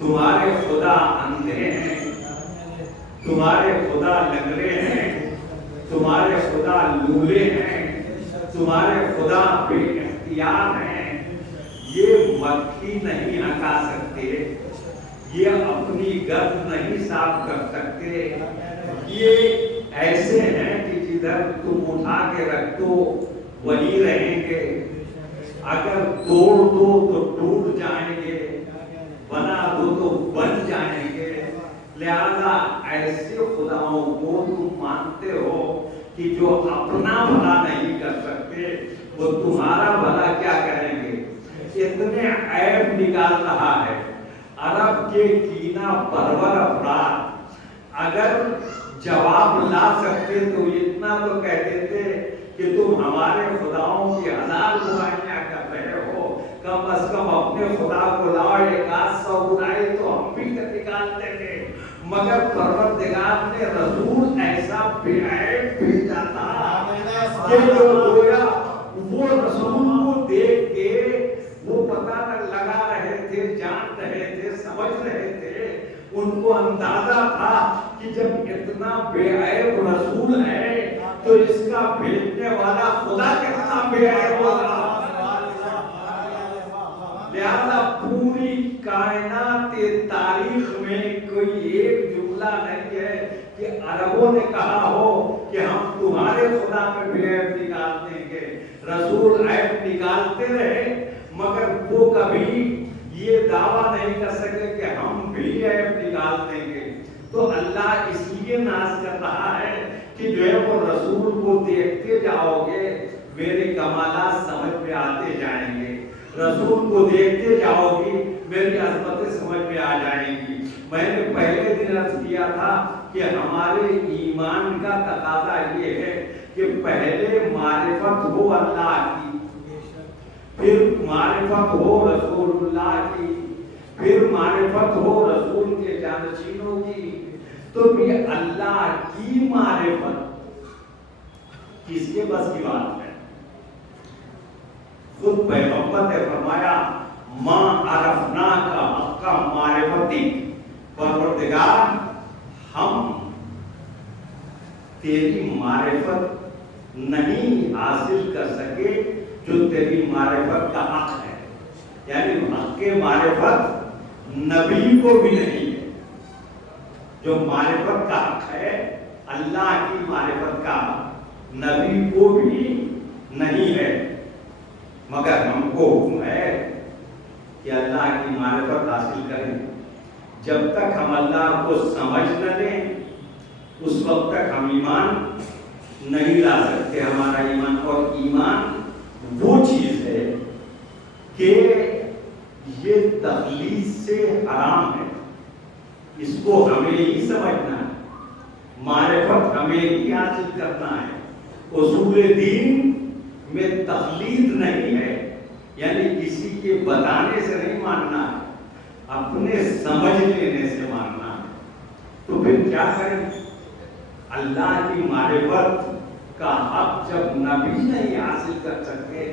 تمہارے خدا اندھے ہیں، تمہارے خدا لنگڑے ہیں، تمہارے خدا لولے ہیں، تمہارے خدا بے اختیار ہیں، یہ مکھی نہیں ہٹا سکتے، یہ اپنی گرد نہیں صاف کر سکتے، یہ ایسے ہیں کہ جدھر تم اٹھا کے رکھ دو وہی رہیں گے، اگر توڑ دو تو ٹوٹ جائیں گے، بنا دو تو بن جائیں گے۔ لہذا ایسے خداؤں کو تم مانتے ہو کہ جو اپنا بھلا نہیں کر سکتے وہ تمہارا بھلا کیا کریں گے؟ اتنے عیب نکال رہا ہے۔ عرب کے کینہ پرور افراد اگر جواب لا سکتے تو اتنا تو کہہ دیتے کہ تم ہمارے خداؤں کی 1000 برائیاں کر رہے ہو، کم از کم اپنے خدا کو لاؤ، 100 برائی تو ہم بھی نکالتے تھے، مگر پروردگار نے رسول ایسا بے عیب بھیجا تھا کہ جو گویا وہ رسول کو دیکھ کے وہ پتہ نہ لگا رہے تھے، جان رہے تھے، سمجھ رہے تھے، ان کو اندازہ تھا کہ جب اتنا بے عیب رسول ہے تو اس کا بھیجنے والا خدا کتنا بے عیب ہوگا۔ لہذا پوری کائنات تاریخ میں کوئی ایک جملہ نہیں ہے کہ عربوں نے کہا ہو کہ ہم تمہارے خدا میں بھی عیب نکال دیں گے۔ رسول عیب نکالتے رہے مگر وہ کبھی یہ دعویٰ نہیں کر سکے کہ ہم بھی عیب نکال دیں گے۔ تو اللہ اس لیے ناز کر رہا ہے کہ جو ہے وہ رسول کو دیکھتے جاؤ گے میرے کمالات سمجھ میں آتے جائیں گے، رسول کو دیکھتے جاؤ گی میری عظمتیں سمجھ میں آ جائیں گی۔ میں نے پہلے دن عرض کیا تھا کہ ہمارے ایمان کا تقاضا یہ ہے کہ پہلے معرفت ہو اللہ کی، پھر معرفت ہو رسول اللہ کی، پھر معرفت ہو رسول کے جانشینوں کی۔ تو بھی اللہ کی معرفت کس کے بس کی بات ہے؟ خود پیغمبر نے فرمایا ماں عرفنا کا حقا معرفتی، پروردگار ہم تیری معرفت نہیں حاصل کر سکے جو تیری معرفت کا حق ہے، یعنی حق کے معرفت نبی کو بھی نہیں ہے، جو معرفت کا حق ہے اللہ کی معرفت کا نبی کو بھی نہیں ہے، مگر ہم کو حکم ہے کہ اللہ کی معرفت حاصل کریں۔ جب تک ہم اللہ کو سمجھ نہ لیں اس وقت تک ہم ایمان نہیں لا سکتے۔ ہمارا ایمان، اور ایمان وہ چیز ہے کہ یہ تخلیص سے حرام ہے، اس کو ہمیں ہی سمجھنا ہے، معرفت ہمیں ہی حاصل کرنا ہے۔ اصول دین میں تقلید نہیں ہے، یعنی کسی کے بتانے سے نہیں ماننا ہے، اپنے سمجھ لینے سے ماننا ہے۔ تو پھر کیا کریں؟ اللہ کی معرفت کا حق جب نبی نہیں حاصل کر سکتے،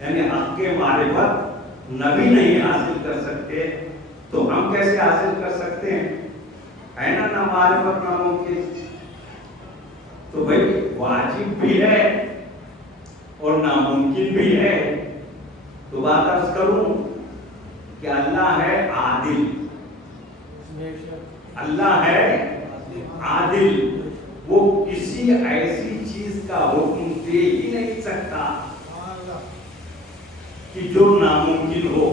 یعنی حق کے معرفت نبی نہیں حاصل کر سکتے تو ہم کیسے حاصل کر سکتے ہیں؟ ہے نا معرفت ناممکن۔ تو بھائی واجب بھی ہے اور ناممکن بھی ہے۔ تو بات عرض کروں کہ اللہ ہے عادل، اللہ ہے عادل، وہ کسی ایسی چیز کا حکم دے ہی نہیں سکتا کہ جو ناممکن ہو۔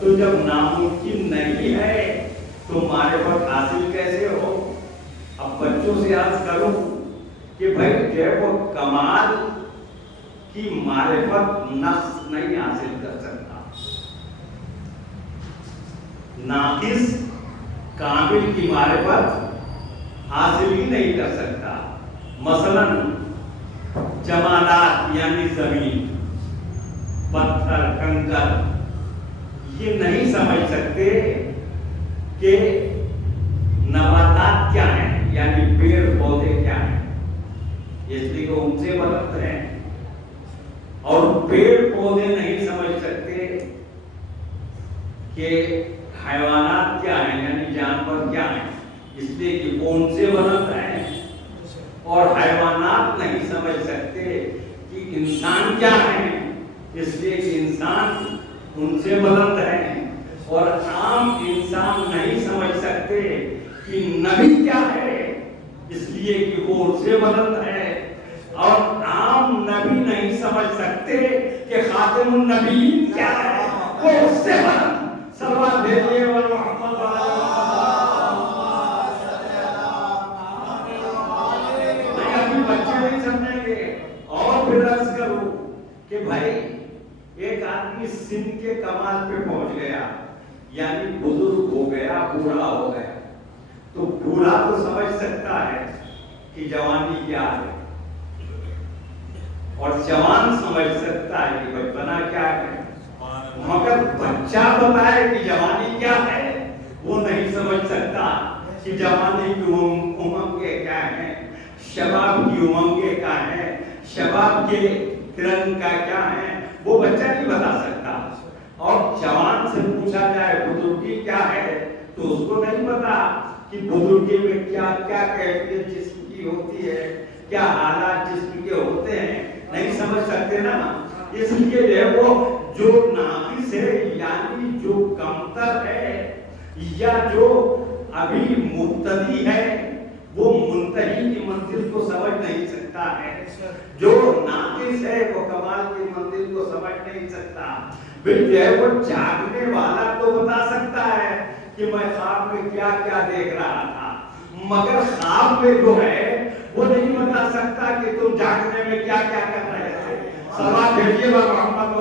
تو جب ناممکن نہیں ہے تو معرفت حاصل کیسے ہو؟ اب بچوں سے عرض کروں کہ بھائی جو وہ کمال کی معرفت نقص نہیں حاصل کر سکتا، ناقص کامل کی معرفت حاصل ہی نہیں کر سکتا۔ مثلا جمادات یعنی زمین، پتھر، کنکر، یہ نہیں سمجھ سکتے کہ نباتات کیا ہیں، یعنی پیڑ پودے کیا ہیں، اس لیے کہ ان سے بلند ہیں، اور پیڑ پودے نہیں سمجھ سکتے کہ حیوانات کیا ہیں، یعنی جانور کیا ہیں، اس لیے کہ وہ ان سے بلند ہیں، اور حیوانات نہیں سمجھ سکتے کہ انسان کیا ہے، اس لیے کہ انسان ان سے بلند ہیں، اور عام انسان نہیں سمجھ سکتے کہ نبی کیا ہے، اس لیے کہ وہ ان سے بلند ہے، اور عام نبی نہیں سمجھ سکتے کہ خاتم النبیین کیا ہے، وہ اس سے بلند۔ صلوات بھیجیے محمد نہیں، ابھی بچے نہیں سمجھیں گے۔ اور پھر عرض کروں کہ بھائی ایک آدمی سن کے کمال پہ پہنچ گیا، یعنی بزرگ ہو گیا، بوڑھا ہو گیا، تو بوڑھا تو سمجھ سکتا ہے کہ جوانی کیا ہے، اور جوان سمجھ سکتا ہے کہ بچپنا کیا ہے، مگر بچہ بتائے کہ جوانی کیا ہے وہ نہیں سمجھ سکتا کہ جوانی کی امنگیں کیا ہیں، شباب کی امنگیں کیا ہیں، شباب کے ترنگ کا کیا ہے، وہ بچہ نہیں بتا سکتا۔ اور جوان سے پوچھا جائے بزرگی کیا ہے تو اس کو نہیں پتا کہ بزرگی میں کیا کیا کیفیت جسم کی ہوتی ہے، کیا حالات جسم کے ہوتے ہیں، نہیں سمجھ سکتے نا۔ اس لیے جو ہے وہ جو ناقص ہے، یعنی جو کمتر ہے، یا جو ابھی مبتدی ہے، وہ منتہی کی منزل کو سمجھ نہیں سکتا ہے، جو ناقص ہے وہ کمال کی منزل کو سمجھ نہیں سکتا۔ پھر جو ہے وہ جاگنے والا تو بتا سکتا ہے کہ میں خواب میں کیا کیا دیکھ رہا تھا، مگر خواب میں جو ہے وہ نہیں بتا سکتا کہ تم جاگنے میں کیا کیا کر رہے تھے۔ صلوات بھیجیے محمد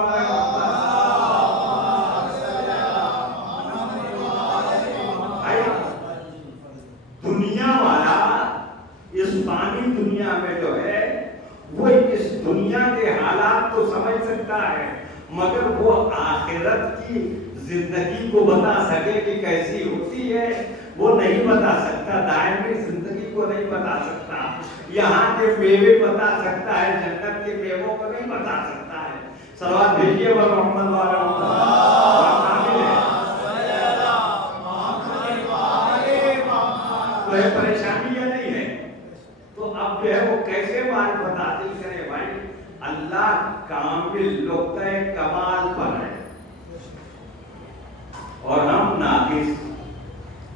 دنیا والا اس فانی دنیا میں جو ہے وہ اس دنیا کے حالات تو سمجھ سکتا ہے، مگر وہ آخرت کی زندگی کو بتا سکے کہ کیسی ہوتی ہے وہ نہیں بتا سکتا، دائمی زندگی کو نہیں بتا سکتا، یہاں کے میوے بتا سکتا ہے، جنت کے میووں کو نہیں بتا سکتا ہے۔ صلوات بھیجیے محمد تو ہے پریشانی یا نہیں ہے؟ تو اب جو ہے وہ کیسے معرفت حاصل کرے بھائی؟ اللہ کامل نقطہ کمال پر ہے اور ہم ناقص،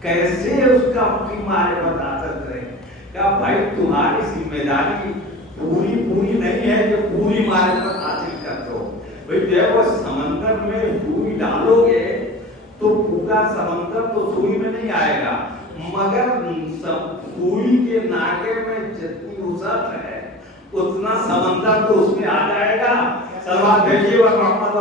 کیسے اس کا کی معرفت حاصل کریں؟ کہ بھائی تمہاری ذمہ داری پوری نہیں ہے کہ پوری معرفت حاصل کر دو۔ بھائی جو ہے وہ سمندر میں سوئی ڈالو گے تو پورا سمندر تو سوئی میں نہیں آئے گا، مگر سوئی کے ناکے میں جتنی وسعت ہے اتنا سمندر تو اس میں آ جائے گا۔ صلوات بھیجیے محمد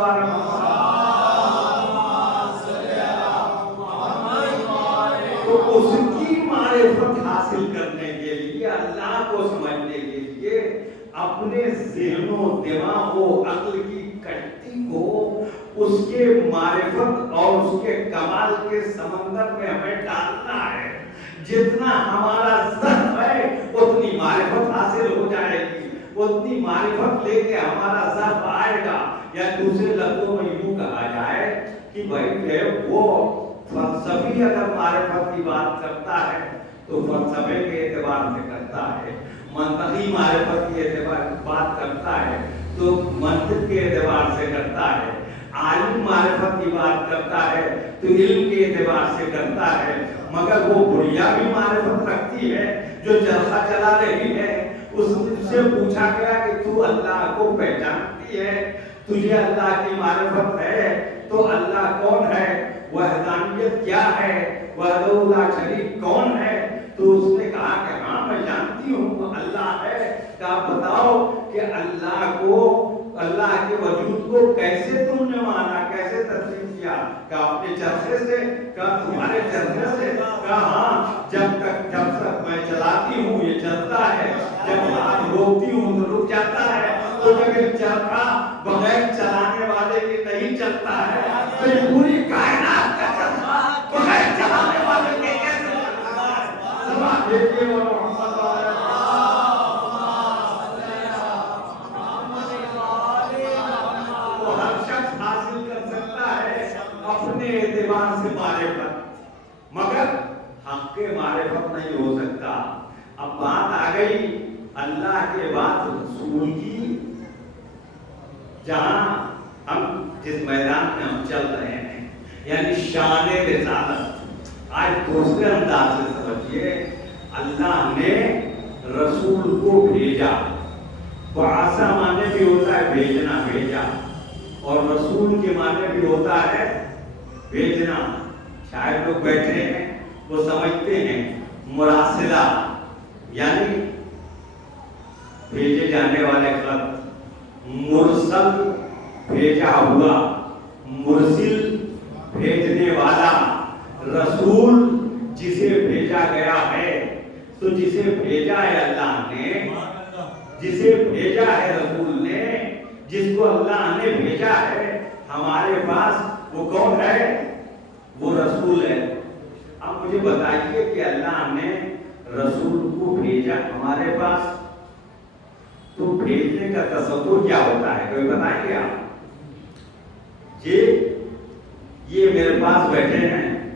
تو اس کی معرفت حاصل کرنے کے لیے، اللہ کو سمجھنے کے لیے اپنے ذہن و دماغ و عقل کی کشتی کو اس کے معرفت اور اس کے کمال کے سمندر میں ہمیں ڈالنا ہے۔ جتنا ہمارا ذہن ہے اتنی معرفت حاصل ہو جائے گی، اتنی معرفت لے کے ہمارا ذہن آئے گا۔ یا دوسرے لفظوں میں یوں کہا جائے کہ بھائی وہ فلسفی اگر معرفت کی بات کرتا ہے تو فلسفے کے اعتبار سے کرتا ہے، منطقی معرفت کی بات کرتا ہے تو منطق کے اعتبار سے کرتا ہے، عالم معرفت کی بات کرتا ہے تو علم کے اعتبار سے کرتا ہے، مگر وہ بڑھیا بھی معرفت رکھتی ہے جو چرخہ چلا رہی ہے۔ اس سے پوچھا گیا کہ تو اللہ کو پہچانتی ہے، تجھے اللہ کی معرفت ہے تو اللہ کون ہے، وحدانیت کیا ہے، وحدہ لا شریک کون ہے؟ تو اس نے کہا کہ ہاں میں جانتی ہوں وہ اللہ ہے۔ کہ آپ بتاؤ کہ اللہ کو، اللہ کے وجود کو کیسے تم نے مانا، کیسے تسلیم کیا؟ کہ اپنے چرخے سے، کہ تمہارے چرخے سے؟ کہ ہاں جب تک میں چلاتی ہوں یہ چلتا ہے، جب ہاتھ روکتی ہوں تو رک جاتا ہے۔ تو جب چرخا بغیر چلانے والے کے نہیں چلتا ہے تو یہ پوری کائنات کا چرخا بغیر چلانے والے کے کیسے چلتا ہے؟ سبحان دیکھیے وہ محمد تو ہر شخص حاصل کر سکتا ہے اپنے اعتبار سے معرفت، مگر حق کے معرفت نہیں ہو سکتا. اب بات آ گئی اللہ کے بعد رسول کی. جہاں ہم جس میدان میں ہم چل رہے ہیں یعنی شان رسالت, آج دوسرے انداز سے سمجھیے. اللہ نے رسول کو بھیجا. بعثہ معنی بھی ہوتا ہے بھیجنا, بھیجا, اور رسول کے معنی بھی ہوتا ہے بھیجنا. شاید لوگ بیٹھے ہیں وہ سمجھتے ہیں مراسلہ یعنی بھیجے جانے والے خط, مرسل بھیجا ہوا, مرسل بھیجنے والا, رسول جسے بھیجا گیا ہے. تو جسے بھیجا ہے اللہ نے, جسے بھیجا ہے رسول نے, جس کو اللہ نے بھیجا ہے ہمارے پاس, وہ کون ہے؟ وہ رسول ہے. اب مجھے بتائیے کہ اللہ نے رسول کو بھیجا ہمارے پاس, تو بھیجنے کا تصور کیا ہوتا ہے؟ کوئی بتائیں گے آپ؟ یہ میرے پاس بیٹھے ہیں,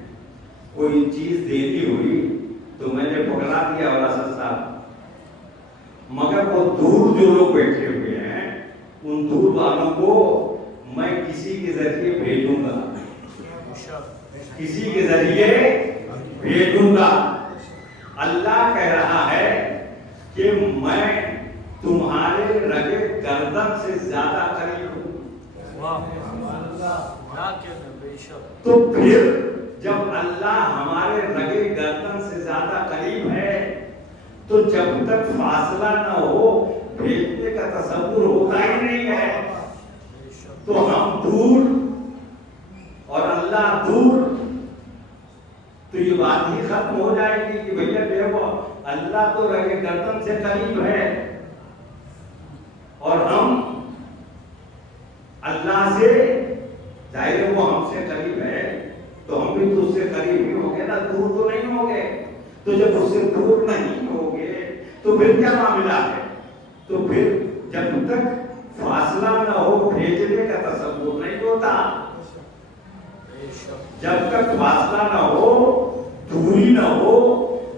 کوئی چیز دینی ہوئی تو میں نے پکڑا دیا اور اسد صاحب, مگر وہ دور جو لوگ بیٹھے ہوئے ہیں ان دور والوں کو میں کسی کے ذریعے بھیجوں گا, کسی کے ذریعے بھیجوں گا. اللہ کہہ رہا ہے کہ میں تمہارے رگے گردن سے زیادہ قریب ہوں. تو پھر جب اللہ ہمارے رگے گردن سے زیادہ قریب ہے تو جب تک فاصلہ نہ ہو بھیجنے کا تصور ہوتا ہی نہیں ہے. تو ہم دور اور اللہ دور, تو یہ بات ہی ختم ہو جائے گی کہ بھیا دیکھو اللہ تو رگے گردن سے قریب ہے اور ہم اللہ سے, ظاہر ہے وہ ہم سے قریب ہے تو ہم بھی تو اس سے قریب ہی ہوں گے نا, دور تو نہیں ہوں گے. تو جب اس سے دور نہیں ہوں گے تو پھر کیا معاملہ ہے؟ تو پھر جب تک فاصلہ نہ ہو بھیجنے کا تصور نہیں ہوتا. جب تک فاصلہ نہ ہو, دوری نہ ہو,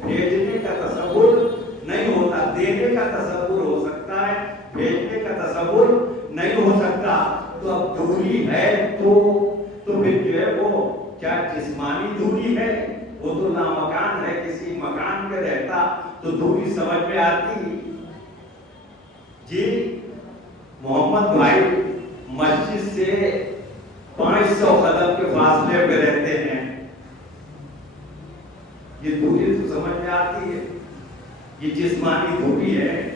بھیجنے کا تصور نہیں ہوتا. دینے کا تصور ہو سکتا ہے, بھیجنے کا تصور نہیں ہو سکتا. تو اب دوری ہے تو پھر جو ہے وہ کیا جسمانی دوری ہے, وہ تو لامکان ہے, کسی مکان میں رہتا تو دوری سمجھ میں آتی. جی محمد بھائی مسجد سے 500 قدم کے فاصلے پہ رہتے ہیں, یہ دوری تو سمجھ میں آتی ہے, یہ جسمانی دوری ہے.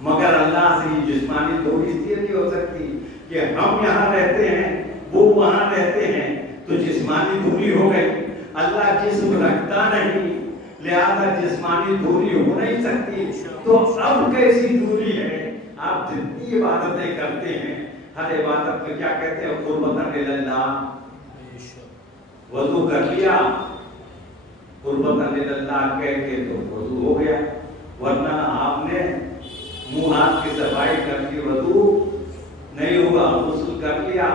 مگر اللہ سے یہ جسمانی دوری اس لیے نہیں ہو سکتی کہ ہم یہاں رہتے ہیں وہ وہاں رہتے ہیں تو جسمانی دوری ہو گئی. اللہ جسم رکھتا نہیں لہذا جسمانی دوری ہو نہیں سکتی. تو اب کیسی دوری ہے؟ آپ جتنی عبادتیں کرتے ہیں ہر عبادت میں کیا کہتے ہیں؟ قربتاً اللہ. وضو کر لیا قربتاً اللہ کہہ کے تو وضو ہو گیا, ورنہ آپ نے منہ ہاتھ کی صفائی کر لی وضو نہیں ہوا, غسل کر لیا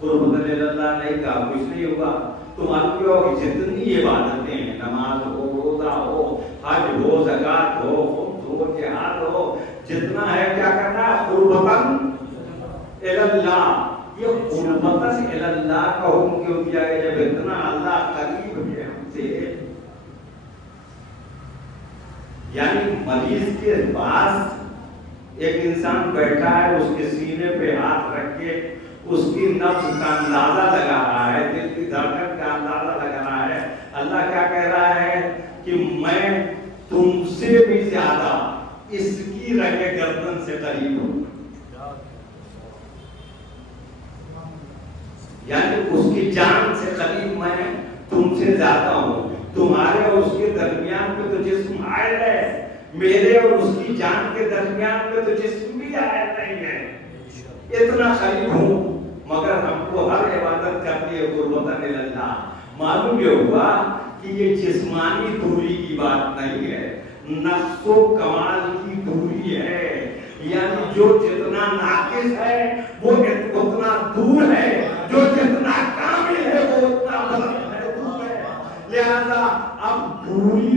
قربتاً اللہ نہیں کہا کچھ نہیں ہوگا. تو معلوم کیا ہو کہ جتنی عبادتیں ہیں, نماز ہو, روزہ ہو, حج ہو, زکات ہو, خمس ہو, جہاد ہو, جتنا ہے کیا کرنا ہے؟ قربتاً اللہ. یہ قربتاً اللہ کا حکم کیوں دیا ہے جب اتنا اللہ قریب ہے ہم سے؟ یعنی مریض کے پاس ایک انسان بیٹھا ہے, اس کے سینے پہ ہاتھ رکھ کے اس کی نبض کا اندازہ لگا رہا ہے, دل کی دھڑکن کا اندازہ لگا رہا ہے. اللہ کیا کہہ رہا ہے کہ میں تم سے بھی زیادہ اس کی رگے گردن سے قریب ہوں. یعنی اس کی جان سے قریب میں تم سے زیادہ ہوں. تمہارے اور اس کے درمیان میں تو جسم عائد ہے, میرے اور اس کی جان کے درمیان میں تو جسم بھی عائد نہیں ہے. اتنا قریب ہوں مگر ہم کو ہر عبادت کرنی ہے قربتاً اللہ. معلوم یہ ہوا کہ یہ جسمانی دوری کی بات نہیں ہے, نقص و کمال کی دوری ہے. یعنی جو جتنا ناقص ہے وہ اتنا دور ہے, جو جتنا کامل ہے وہ اتنا بلند ہے, دور ہے. لہذا اب دوری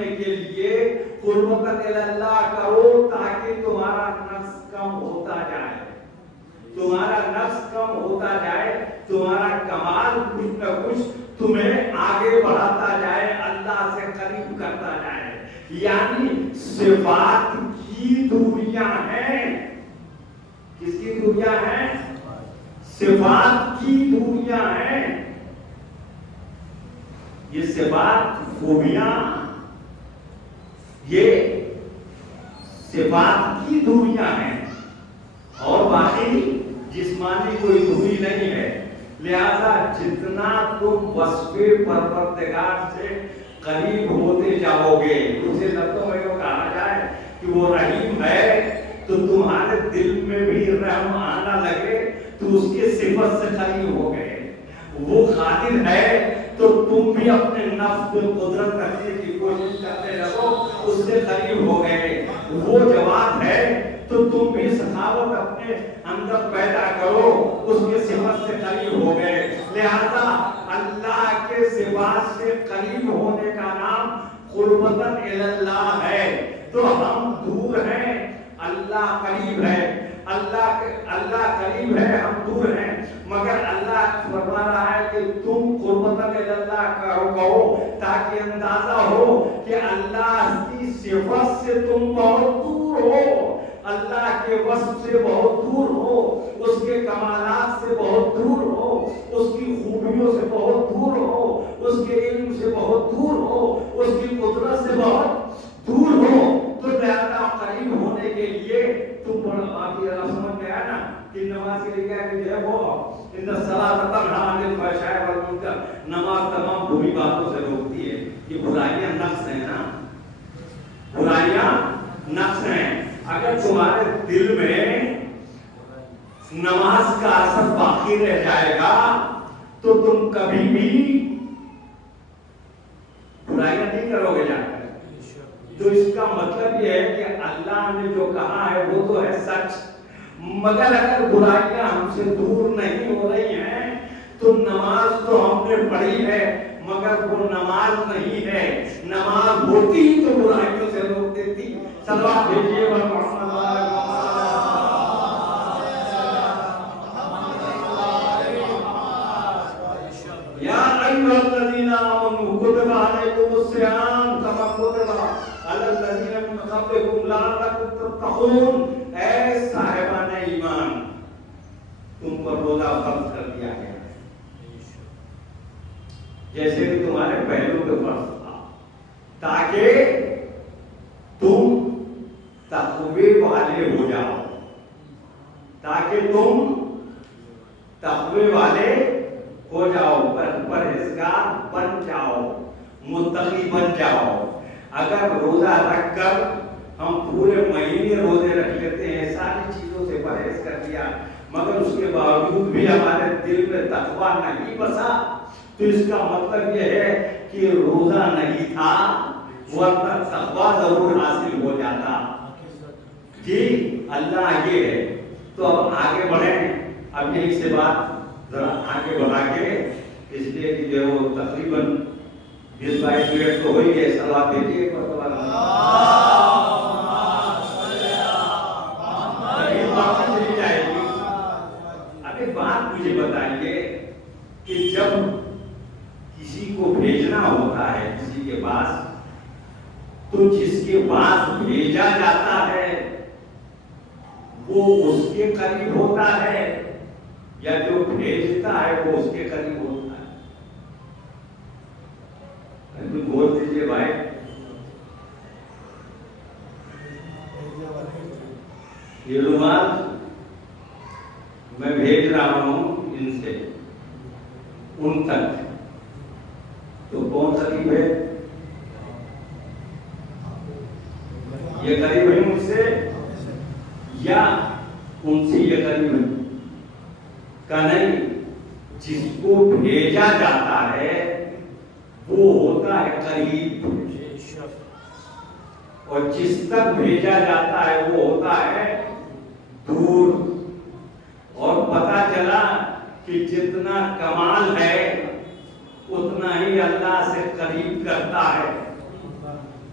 کرنے کے لیے قربت اللہ کرو تاکہ تمہارا نفس کم ہوتا جائے، تمہارا نفس کم ہوتا جائے، تمہارا کمال کچھ نہ کچھ تمہیں آگے بڑھاتا جائے، اللہ سے قریب کرتا جائے۔ یعنی صفات کی دوریاں ہیں، کس کی دوریاں ہیں؟ صفات کی دوریاں ہیں۔ یہ صفات خوبیاں، یہ صفات کی دوریاں ہیں اور باقی جسمانی کوئی دوری نہیں ہے۔ لہذا جتنا تم وصف پروردگار سے قریب ہوتے جاؤ گے، دوسرے لفظوں میں جو کہا جائے کہ وہ رحیم ہے تو تمہارے دل میں بھی رحم آنا لگے تو اس کے صفت سے قریب ہو گئے۔ وہ قادر ہے تو تم بھی اپنے نفس پہ قدرت رکھنے کی کوشش کرتے رہو، اس سے قریب ہو گئے۔ وہ جواد ہے تو تم بھی سخاوت اپنے اندر پیدا کرو، اس کے صفت سے قریب ہو گئے۔ لہذا اللہ کے صفات سے قریب ہونے کا نام قربتاً اللہ ہے۔ تو ہم دور ہیں، اللہ قریب ہے، اللہ قریب ہے، ہم دور ہیں، مگر اللہ فرما رہا ہے کہ تم قربتاً اللہ کہو تاکہ اندازہ ہو کہ اللہ کی صفت سے تم بہت دور ہو، اللہ کے وصف سے بہت دور ہو، اس کے کمالات سے بہت دور ہو، اس کی خوبیوں سے بہت دور ہو، اس کے علم سے بہت دور ہو، اس کی قدرت سے بہت دور ہو۔ تو لہذا قریب ہونے کے لیے تم باقی سمجھ میں آیا نا کہ نماز کے لیے کیا کہ جو ہے وہ ان الصلاۃ تنہی عن الفحشاء والمنکر، نماز تمام بری باتوں سے روکتی ہے۔ یہ برائیاں نقص ہیں نا، برائیاں نقص ہیں۔ اگر تمہارے دل میں نماز کا اثر باقی رہ جائے گا تو تم کبھی بھی برائیاں نہیں کرو گے جا کر۔ تو اس کا مطلب یہ ہے کہ اللہ نے جو کہا ہے وہ تو ہے سچ، مگر اگر برائیاں ہم سے دور نہیں ہو رہی ہیں تو نماز تو ہم نے پڑھی ہے مگر وہ نماز نہیں ہے۔ نماز ہوتی ہی تو برائیوں سے روک دیتی۔ صلوات بھیجیے محمد یا ایھا الذین آمنوا کتب علیکم الصیام کما کتب علی الذین من قبلکم لعلکم تتقون۔ اے صاحبان ایمان، تم پر روزہ فرض کر دیا گیا جیسے کہ تمہارے پہلو پہ فرض تھا، تاکہ تم تقوی والے ہو جاؤ، تاکہ تم تقوی والے ہو جاؤ، پرہیزگار بن جاؤ، متقی بن جاؤ۔ اگر روزہ رکھ کر ہم پورے مہینے روزے رکھ لیتے ہیں، ساری چیزوں سے پرہیز کر لیا، مگر اس کے باوجود بھی ہمارے دل میں تقویٰ نہیں بسا تو اس کا مطلب یہ ہے کہ روزہ نہیں تھا، ورنہ تقویٰ ضرور حاصل ہو جاتا۔ جی اللہ یہ ہے۔ تو اب آگے بڑھیں، اب یہی سے بات ذرا آگے بڑھا کے، اس لیے کہ جو تقریباً 20-22 منٹ تو ہو ہی گئے، صلوات بھیجیے ایک مرتبہ۔ اب ایک بات مجھے بتائیے کہ جب کسی کو بھیجنا ہوتا ہے کسی کے پاس، تو جس کے پاس بھیجا جاتا ہے وہ اس کے قریب ہوتا ہے یا جو بھیجتا ہے وہ اس کے قریب ہوتا ہے؟ بول دیجیے بھائی۔ یہ رومال میں بھیج رہا ہوں ان سے ان تک، تو کون قریب ہے؟ یہ قریب ہے مجھ سے یا ان سے یہ قریب ہے؟ کہ نہیں، جس کو بھیجا جاتا ہے وہ ہوتا ہے قریب، اور جس تک بھیجا جاتا ہے وہ ہوتا ہے دور۔ اور پتہ چلا کہ جتنا کمال ہے اتنا ہی اللہ سے قریب کرتا ہے،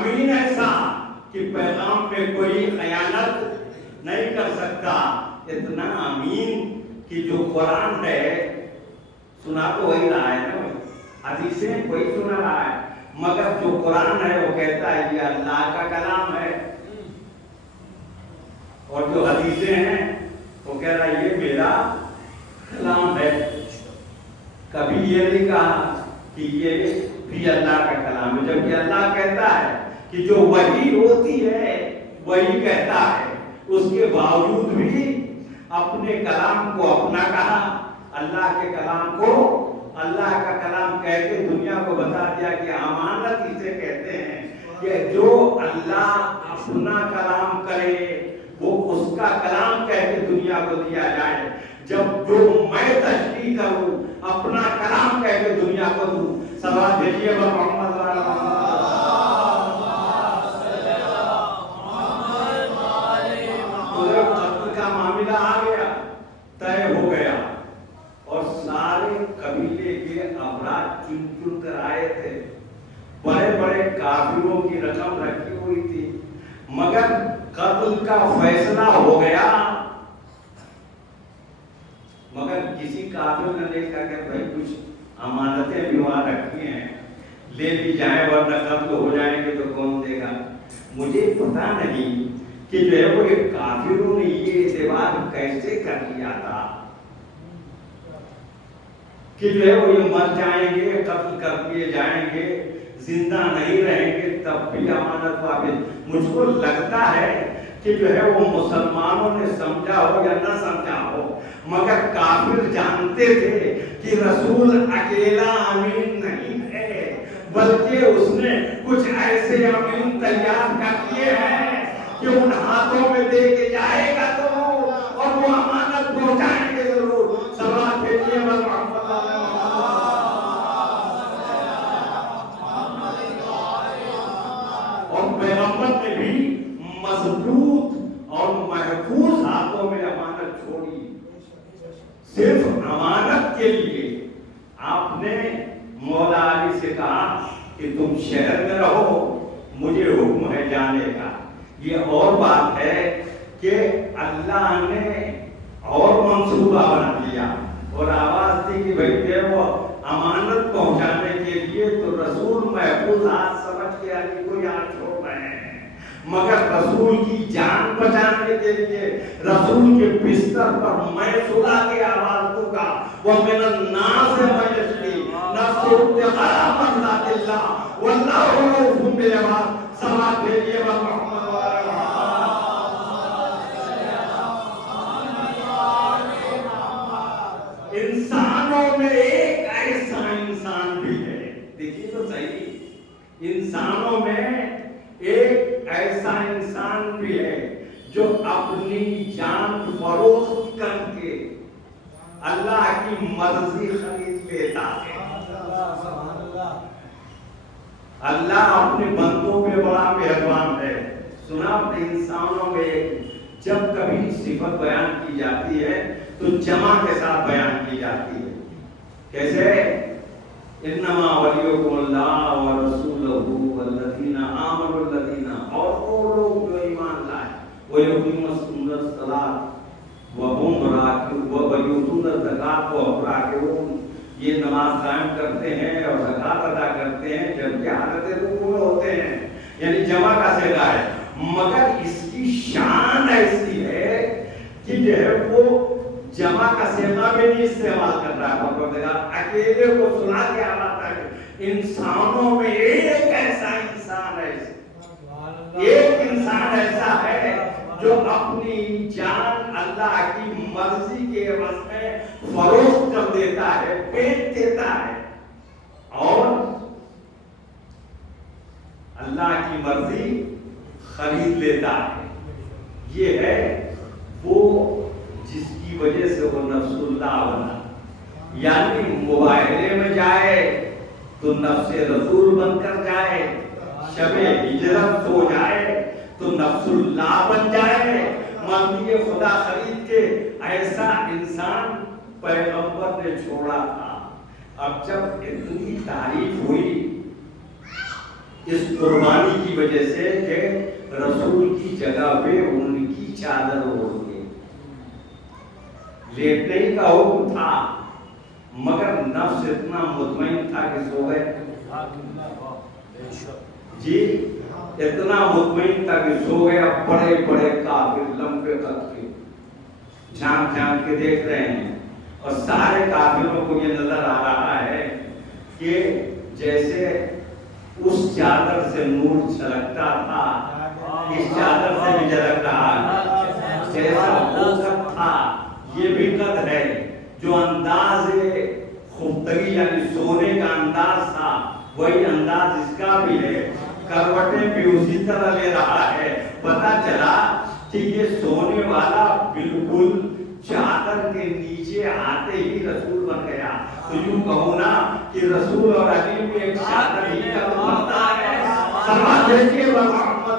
امین ایسا کہ پیغام میں کوئی خیانت نہیں کر سکتا، اتنا امین کہ جو قرآن ہے سنا تو وہی رہا ہے نا، حدیثیں کوئی سنا رہا ہے، مگر جو قرآن ہے وہ کہتا ہے یہ اللہ کا کلام ہے، اور جو حدیثیں ہیں وہ کہہ رہا ہے یہ میرا کلام ہے۔ کبھی یہ نہیں کہا کہ یہ بھی اللہ کا کلام ہے، جبکہ اللہ کہتا ہے کہ جو وحی ہوتی ہے وہی کہتا ہے، اس کے باوجود بھی اپنے کلام کو اپنا کہا، اللہ کے کلام کو اللہ کا کلام کہہ کے دنیا کو بتا دیا کہ امانت اسے کہتے ہیں کہ جو اللہ اپنا کلام کرے وہ اس کا کلام کہہ کے دنیا کو دیا جائے، جب جو میں تشریح کروں اپنا کلام کہہ کے دنیا کو دوں۔ صلوات بھیجیے محمد قتل کا معاملہ آ گیا، طے ہو گیا، اور سارے قبیلے کے افراد چن چن کر آئے تھے، بڑے بڑے کافروں کی رقم رکھی ہوئی تھی، مگر قتل کا فیصلہ ہو گیا، مگر کسی کافر نے نہیں کہا کہ بھائی کچھ امانتیں بھی وہاں رکھی ہیں لے لی جائیں ورنہ قتل ہو جائیں گے تو کون دے گا۔ مجھے پتا نہیں کہ جو ہے وہ ایک کافروں نے یہ اعتبار کیسے کر لیا تھا کہ جو ہے وہ یہ مر جائیں گے، قتل کر دیے جائیں گے، زندہ نہیں رہیں گے تب بھی امانت واپس۔ مجھ کو لگتا ہے کہ جو ہے وہ مسلمانوں نے سمجھا ہو یا نہ سمجھا ہو، مگر کافر جانتے تھے کہ رسول اکیلا امین نہیں ہے، بلکہ اس نے کچھ ایسے امین تیار کر لیے ہیں کہ ان ہاتھوں میں دے کے جائے گا تو اور وہ امانت پہنچائیں گے ضرور۔ صلوات بھیجیے محمد اور پیغمبر نے بھی مضبوط اور محفوظ ہاتھوں میں امانت چھوڑی، صرف امانت کے لیے آپ نے مولا علی سے کہا کہ تم شہر میں رہو، مجھے حکم ہے جانے کا۔ یہ اور بات ہے کہ اللہ نے اور منصوبہ بنا دیا اور آواز دی کہ بھائی کہ وہ امانت پہنچانے کے لیے تو رسول محفوظ ہاتھ سمجھ کے علی کو یہاں چھوڑ رہے ہیں، مگر رسول کی جان بچانے کے لیے رسول کے بستر پر میں سلا کے آواز دوں گا، وَمِنَ النَّاسِ مَن يَشْرِي نَفْسَهُ ابْتِغَاءَ مَرْضَاتِ اللَّهِ وَاللَّهُ رَءُوفٌ بِالْعِبَادِ۔ صلوات بھیجیے محمد انسانوں میں ایک ایسا انسان بھی ہے، دیکھیے تو صحیح، انسانوں میں ایک ایسا انسان بھی ہے جو اپنی جان فروخت کر کے اللہ کی مرضی خرید لیتا ہے۔ اللہ اپنے بندوں پہ بڑا مہربان ہے۔ سنا اپنے انسانوں میں جب کبھی صفت بیان کی جاتی ہے تو جمع کے ساتھ بیان کی جاتی ہے، کیسے؟ انما ولیکم اللہ ورسولہ والذین آمنوا الذین، اور وہ لوگ جو ایمان لائے ویقیمون الصلاۃ وہم راکعون ویؤتون الزکاۃ وہم راکعون، یہ نماز قائم کرتے ہیں اور زکات ادا کرتے ہیں جبکہ حالت رکوع میں ہوتے ہیں، یعنی جمع کا صیغہ ہے، مگر اس کی شان ایسی ہے کہ جو ہے وہ جمع کا صیغہ بھی نہیں استعمال کر رہا ہے، پروردگار اکیلے کو سنا کے آتا ہے۔ انسانوں میں ایک ایسا انسان ہے، ایک انسان ایسا ہے جو اپنی جان اللہ کی مرضی کے عوض میں فروخت کر دیتا ہے، بیچ دیتا ہے، اور اللہ کی مرضی خرید لیتا ہے۔ یہ ہے وہ جس کی وجہ سے وہ نفس اللہ بنا، یعنی مباہلے میں جائے تو نفس رسول بن کر جائے، شب ہجرت ہو جائے تو نفس اللہ بن جائے، مرضی خدا خرید کے ایسا انسان پیغمبر نے چھوڑا تھا۔ اب جب اتنی تعریف ہوئی، اس قربانی کی وجہ سے کہ رسول کی جگہ پہ ان کی چادر اوڑھ کے لیٹنے ہی کا حکم تھا، مگر نفس اتنا مطمئن تھا کہ سو گئے، جی اتنا مطمئن تھا کہ سو گیا۔ بڑے بڑے کافر لمبے قد کے جھانک جھانک کے دیکھ رہے ہیں، اور سارے کافروں کو یہ نظر آ رہا ہے کہ جیسے اس چادر سے نور جھلکتا تھا، اس چادر سے بھی جھلک رہا، جیسا وہ قد تھا یہ بھی قد ہے، جو انداز خفتگی یعنی سونے کا انداز تھا وہی انداز اس کا بھی ہے، کروٹیں بھی اسی طرح لے رہا ہے۔ پتا چلا کہ یہ سونے والا بالکل چادر کے نیچے آتے ہی رسول بن گیا۔ تو یوں کہو نا کہ رسول اور علی میں ایک چادر ہی کا بنتا ہے۔ سلام دیکھیے محمد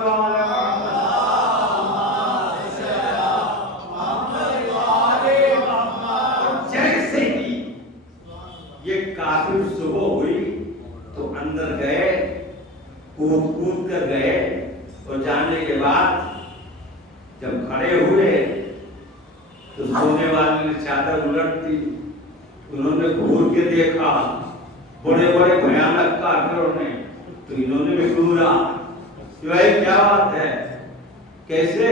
جیسے ہی یہ کافر صبح ہوئی تو اندر گئے، کود کود کر گئے، اور جانے کے بعد جب کھڑے ہوئے تو سونے والے نے چادر الٹ دی، انہوں نے گھور کے دیکھا، بڑے بڑے بھیانک کافروں نے، تو انہوں نے بھی گھورا، یہ کیا بات ہے، کیسے؟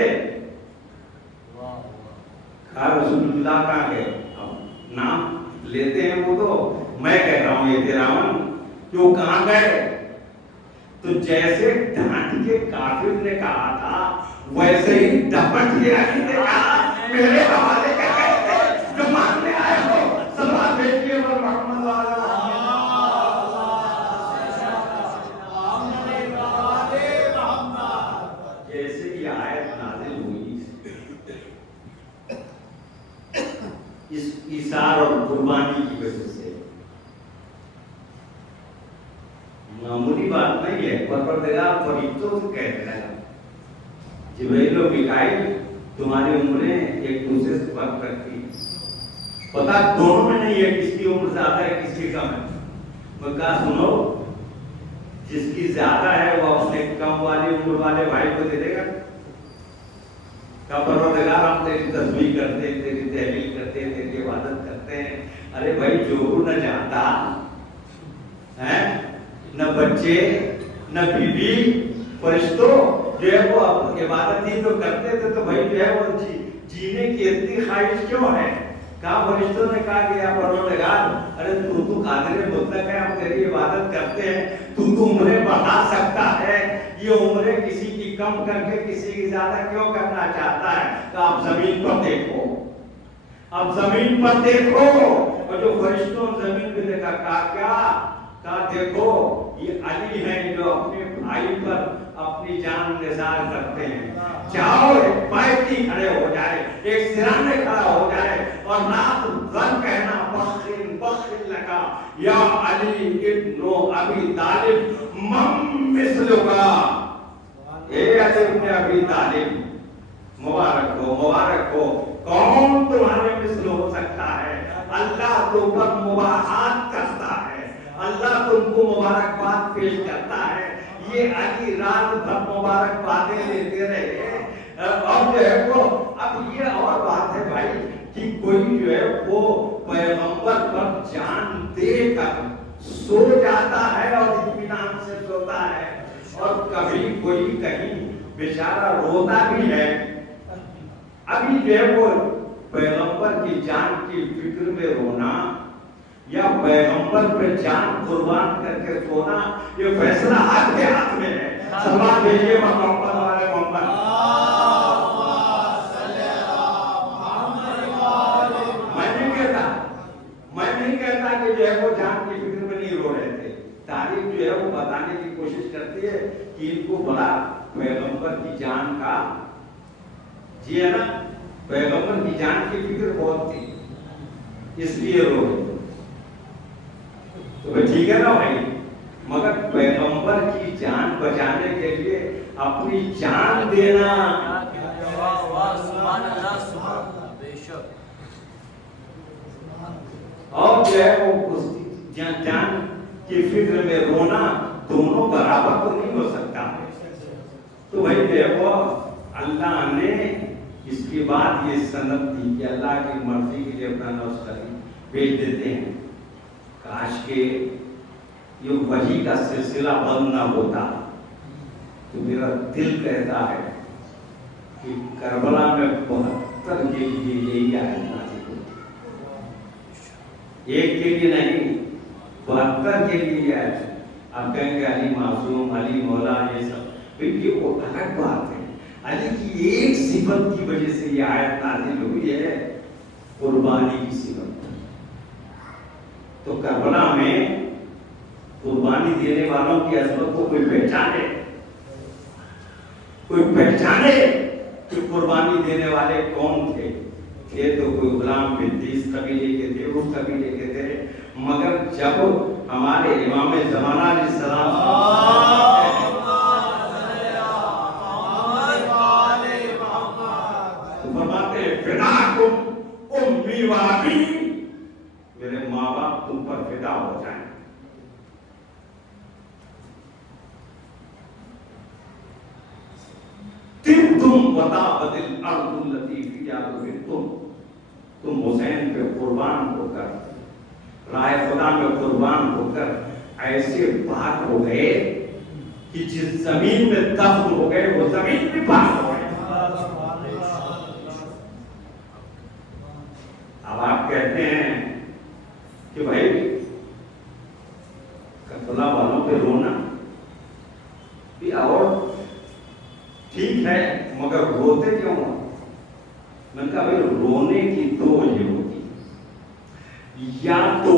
کہا رسول اللہ کہاں گئے؟ اب نام لیتے ہیں وہ تو میں کہہ رہا ہوں احتراماً کہ وہ کہاں گئے؟ تو جیسے ڈانٹ کے کافر نے کہا تھا ویسے ہی ڈپٹ کے علی نے کہا میرے حوالے کر گئے تھے جو ماننے آئے ہو، سلام بھیجیے اور محمد جیسے یہ آیت نازل ہوئی، اس ایثار اور قربانی کی وجہ سے معمولی بات نہیں ہے، پروردگار فرشتوں سے کہنے لگا جبرائیل و میکائیل تمہاری عمریں ایک دوسرے سے فرق رکھتی، پتا دونوں میں نہیں ہے کس کی عمر زیادہ ہے کس کی کم ہے۔ میں کہا سنو، جس کی زیادہ ہے وہ اپنے کم والی عمر والے بھائی کو دے دے گا، کہ پروردگار ہم تیری تسبیح کرتے ہیں، تیری تحلیل کرتے ہیں، تیری عبادت کرتے ہیں۔ ارے بھائی جو نہ جانتا ہے، نہ بچے نہ بیوی، فرشتوں جو ہے وہ عبادت ہی تو کرتے تھے، تو بھائی جو ہے وہ جینے کی اتنی خواہش کیوں ہے؟ کہا فرشتوں نے کہا کہ یا پروردگار، ارے تو قادر مطلق ہے، ہم تیری عبادت کرتے ہیں، تو عمریں بڑھا سکتا ہے، یہ عمریں کسی کی کم کر کے کسی کی زیادہ کیوں کرنا چاہتا ہے؟ کہ آپ زمین پر دیکھو، اب زمین پر دیکھو، اور جو فرشتوں زمین پہ دیکھا، کہا کیا؟ کہا دیکھو یہ علی ہیں جو اپنے بھائی پر اپنی جان نثار کرتے ہیں، جاؤ ایک بیعتی کھڑے ہو جائے، ایک سرانے کھڑا ہو جائے اور نعت غن کہنا، بخن بخن لگا یا علی ابن ابی طالب من مثلکا، اے علی ابن ابی طالب مبارک ہو مبارک ہو، کون تمہارے مثل ہو سکتا ہے؟ اللہ تم پر مباحات کرتا ہے، اللہ تم کو مبارکباد پیش کرتا ہے۔ یہ علی رات بھر مبارکبادیں لیتے رہے، اور جو ہے وہ اب یہ اور بات ہے بھائی کہ کوئی جو ہے وہ پیغمبر پر جان دے کر سو جاتا ہے اور اطمینان سے سوتا ہے، اور کبھی کوئی کہیں بیچارہ روتا بھی ہے۔ ابھی جو ہے وہ پیغمبر کی جان کی فکر میں رونا یا پیغمبر پہ جان قربان کر کے سونا، یہ فیصلہ آپ کے ہاتھ میں ہے۔ سلام بھیجیے محمد والے محمد۔ میں نہیں کہتا کہ جو ہے وہ جان کی فکر میں نہیں رو رہے تھے، تاریخ جو ہے وہ بتانے کی کوشش کرتی ہے کہ ان کو بڑا پیغمبر کی جان کا، جی ہے نا، پیغمبر کی جان کی فکر بہت تھی، اس لیے رو رہے تھے۔ تو ٹھیک ہے نا بھائی، مگر پیغمبر کی جان بچانے کے لیے اپنی جان دینا، اور جو ہے وہ جان کی فکر میں رونا، دونوں برابر تو نہیں ہو سکتا. تو بھائی دیکھو اللہ نے اس کے بعد یہ سند دی کہ اللہ کی مرضی کے لیے اپنا نفس بیچ دیتے ہیں. کاش کے یہ وحی کا سلسلہ بند نہ ہوتا. تو میرا دل کہتا ہے کہ کربلا میں 72 کے لیے یہی آیت نازل ہوتی، ایک کے لیے نہیں 72 کے لیے آیت. آپ کہیں گے علی معصوم، علی مولا، یہ سب یہ وہ الگ بات ہے. علی کی ایک صفت کی وجہ سے یہ آیت نازل ہوئی ہے، قربانی کی صفت. تو کربلا میں قربانی دینے والوں کی عظمت کو کوئی پہچانے، کوئی پہچانے کہ قربانی دینے والے کون تھے. تھے تو کوئی غلام بلتیس قبیلے کے تھے، اس قبیلے کے تھے. مگر جب ہمارے امام زمانہ علیہ السلام فرماتے ہیں فداکم امی و ابی، میرے ماں باپ تم پر فدا ہو جائیں. تم بتا بدل ارض التي فيها تم حسین پہ قربان ہو کر، رائے خدا میں قربان ہو کر ایسے پاک ہو گئے کہ جس زمین میں دفن ہو گئے وہ زمین بھی پاک ہو گئے. اب آپ کہتے ہیں کہ بھائی کربلا والوں پہ رونا بھی اور ٹھیک ہے، مگر روتے کیوں؟ میں نے کہا بھائی رونے کی دو وجہ ہوتی. یا تو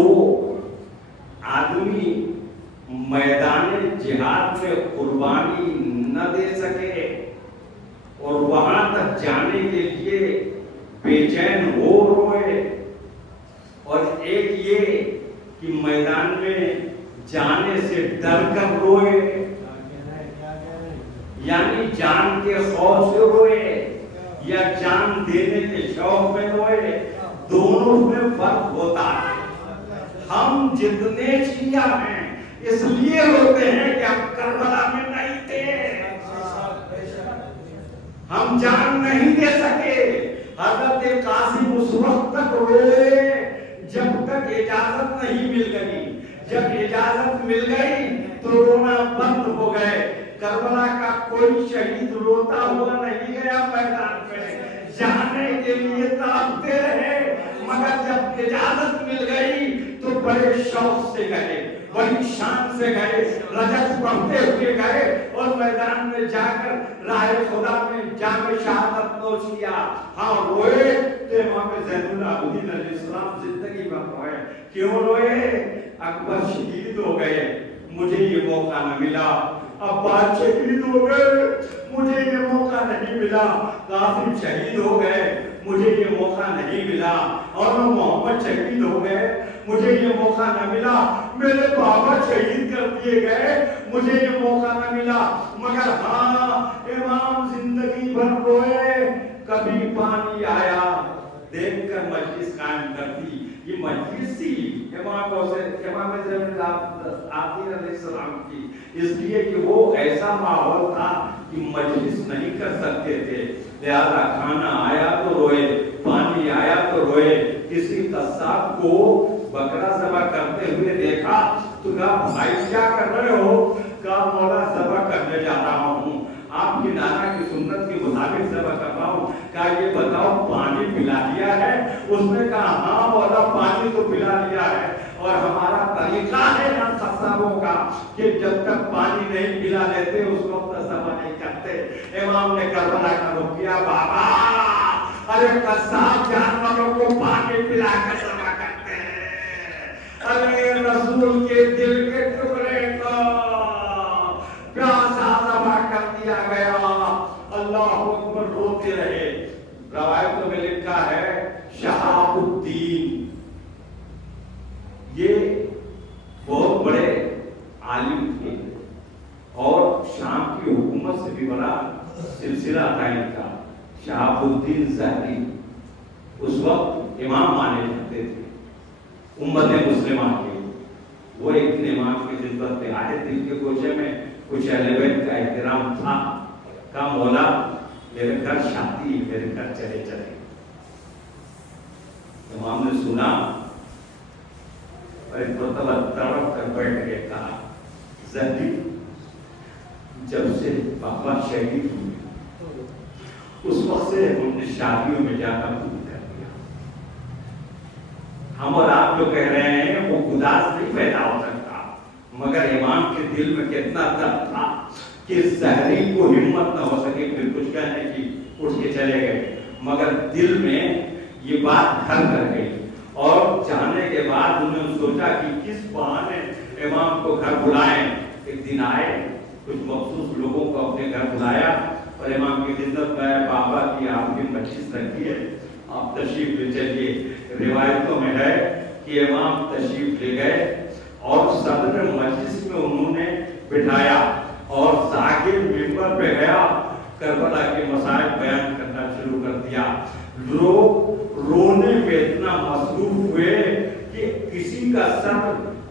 آدمی میدان جہاد میں قربانی نہ دے سکے اور وہاں تک جانے کے لیے بے چین ہو روئے، اور ایک یہ کہ میدان میں جانے سے ڈر کر روئے، یعنی جان کے خوف سے روئے یا جان دینے کے شوق میں روئے. دونوں میں فرق ہوتا ہے. ہم جتنے شیعہ ہیں اس لیے روتے ہیں کہ ہم کربلا میں نہیں تھے، ہم جان نہیں دے سکے. حضرت قاسم اس وقت تک روئے جب تک اجازت نہیں مل گئی. جب اجازت مل گئی تو رونا بند ہو گئے. کربلا کا کوئی شہید روتا ہوا نہیں گیا میدان میں، جانے کے لیے تڑپتے رہے، مگر جب اجازت مل گئی تو بڑے شوق سے گئے، بڑی شان سے گئے، رجب پڑھتے ہوئے گئے اور میدان میں جا کر راہ خدا میں جام شہادت نوش کیا. ہاں روئے تو امام زین العابدین علیہ السلام زندگی میں روئے. کیوں روئے؟ اکبر شہید ہو گئے، مجھے یہ موقع نہ ملا. عباس شہید ہو گئے، مجھے یہ موقع نہیں ملا. قاسم شہید ہو گئے، مجھے یہ موقع نہیں ملا. اور محمد شہید ہو گئے، مجھے یہ موقع نہ ملا. میرے بابا شہید کر دیے گئے، مجھے یہ موقع نہ ملا. مگر ہاں امام زندگی بھر روئے. کبھی پانی آیا دیکھ کر مجلس قائم کر دی. یہ مجلس تھی امام زین العابدین علیہ السلام کی، اس لیے کہ وہ ایسا ماحول تھا کہ مجلس نہیں کر سکتے تھے. لہذا کھانا آیا تو روئے، پانی آیا تو روئے. کسی قصاب کو بکرا ذبح کرتے ہوئے دیکھا تو کہا بھائی کیا کر رہے ہو؟ کہا مولا ذبح کرنے جا رہا ہوں، آپ کی نانا کی سنت کے مطابق ذبح کر رہا ہوں. کہا یہ بتاؤ پانی پلا لیا ہے؟ اس نے کہا ہاں مولا پانی تو پلا لیا ہے، اور ہمارا طریقہ ہے نا قصابوں کا کہ جب تک پانی نہیں پلا لیتے اس وقت ذبح نہیں کرتے. امام نے کربلا کا رخ کیا. بابا ارے قصاب جانوروں کو پانی پلا کر ذبح کرتے ہیں، ارے رسول کے دل کے ٹکڑے کو پیاسا ذبح کر دیا گیا. اللہ اکبر روتے رہے. روایتوں میں لکھا ہے شہاب الدین یہ بہت بڑے عالم تھے اور شام کی حکومت سے بھی بڑا سلسلہ تھا ان کا. شہاب الدین ظاہری اس وقت امام مانے جاتے تھے امت مسلمہ کے. وہ ایک دن امام کی خدمت میں آئے، دل کے گوشے میں کچھ اہل بیت کا احترام تھا، کہا مولا میرے گھر شادی، میرے گھر چلے چلے۔ امام نے سنا اور ایک مرتبہ تڑپ کر بیٹھ کے کہا زہری جب سے پاپا شہید ہوئے اس وقت سے ہم نے شادیوں میں جانا بند کر دیا۔ ہم اور آپ جو کہہ رہے ہیں وہ گداز نہیں پیدا ہو سکتا، مگر امام کے دل میں کتنا درد تھا کہ زہری کو ہمت نہ ہو سکے پھر کچھ کہنے کی، اٹھ کے چلے گئے، مگر دل میں یہ بات گھر کر گئی۔ اور جانے کے بعد انہوں نے سوچا کہ کس بہانے امام کو گھر بلائیں۔ ایک دن آئے، کچھ مخصوص لوگوں کو اپنے گھر بلایا اور امام کی خدمت میں بابا کی آپ کی مجلس رکھی ہے، آپ تشریف لے چلیے۔ روایتوں میں ہے کہ امام تشریف لے گئے اور صدر مجلس میں انہوں نے بٹھایا اور ذاکر ممبر پہ گیا، کربلا کے مسائل بیان کرنا شروع کر دیا۔ لوگ رونے میں اتنا مصروف ہوئے کہ کسی کا سر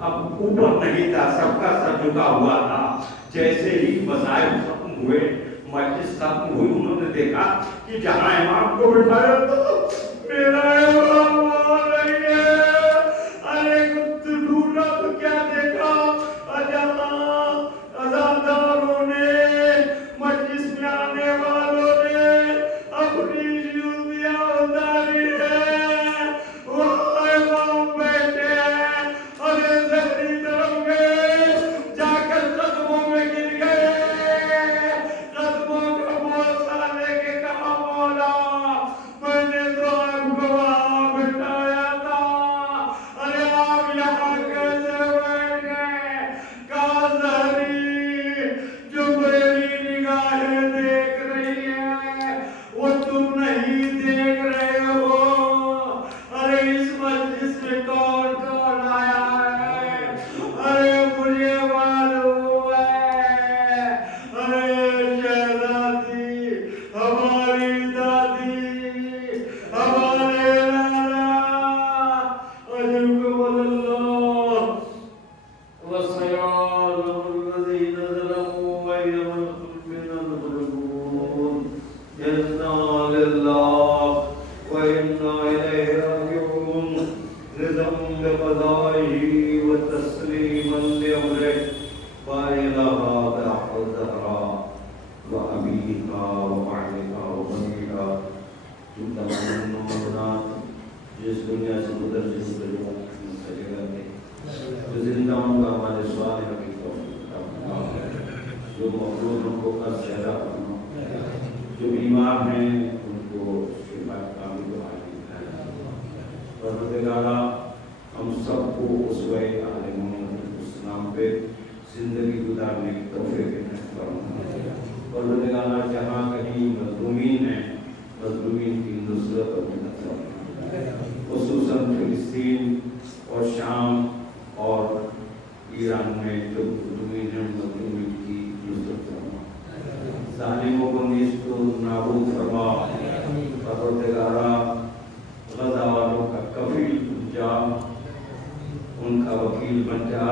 اب اوپر نہیں تھا، سب کا سر جھکا ہوا تھا۔ جیسے ہی مسائل ختم ہوئے، مجلس ختم ہوئی، انہوں نے دیکھا کہ جہاں امام کو بٹھایا تھا میرا امام وہاں نہیں ہے۔ ارے کچھ ڈھونڈا تو کیا دیکھا، عزاداروں نے، مجلس میں آنے والوں نے اپنی جوتیاں اتاری ہیں، وہاں امام بیٹھے ہیں۔ ارے زہری طرف گئے، جا کر قدموں میں گر گئے، قدموں کا بوسہ لے کے کہا مولا میں نے تو آپ کو وہاں بٹھایا تھا، ارے آپ یہاں کیسے بیٹھ گئے؟ کہا زہری جو میری نگاہیں دیکھ رہی ہیں وہ تم نہیں دیکھ رہے ہو۔ ارے اس مجلس میں کون کون آیا ہے، ارے مجھے معلوم ہے۔ ارے شہزادی، ہماری دادی، ہمارے لالا، اجرکم اللہ وسيعلم الذين ظلموا أي منقلب ينقلبون إنا لله وإنا إليه راجعون رضا بقضائه وتسليما لأمره فإلها دع الزهراء وأبيها وبعلها وبنيها جدا من جس دنیا سے گزر جگہ جو زندہ ہوں گا ہمارے سوال کی جو مقبولوں کو کا چہرہ کرنا، جو بیمار ہیں ان کو شفا کامل دعائیں، اور پروردگارا ہم سب کو اسوہ اہل محمد اسلام پہ زندگی گزارنے کی توفیق عنایت فرما۔ پروردگارا جہاں کہیں مظلومین ہیں، مظلومین کی نصرت اور مدد فرما، خصوصاً فلسطین اور شام اور ایران میں جو مظلومین کی نصرت فرما، ظالموں کو نیست و نابود فرما۔ پروردگارا غزہ والوں کا کفیل بن جا، ان کا وکیل بن جا،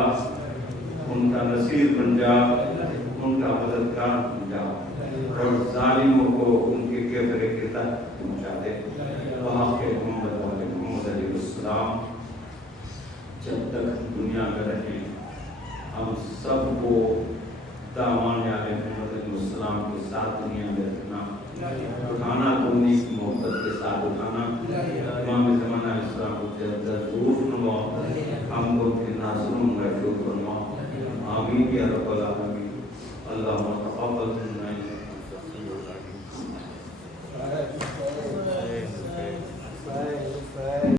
ان کا نصیر بن جا، ان کا مددگار بن جا، اور ظالموں کو ان کے کفر کردار پہنچا دے۔ وہاں کے محمد علیہ السلام جب تک دنیا میں رہیں ہم سب کو دامان علیہ السلام کے ساتھ دنیا میں رکھنا، اٹھانا تو انہیں کی محبت کے ساتھ اٹھانا، امام زمانہ اسلام کو ضرور نما، ہم کو کے ناصروں محفوظ فرما، آمین یا رب العالمین۔ اللہم تقبل منا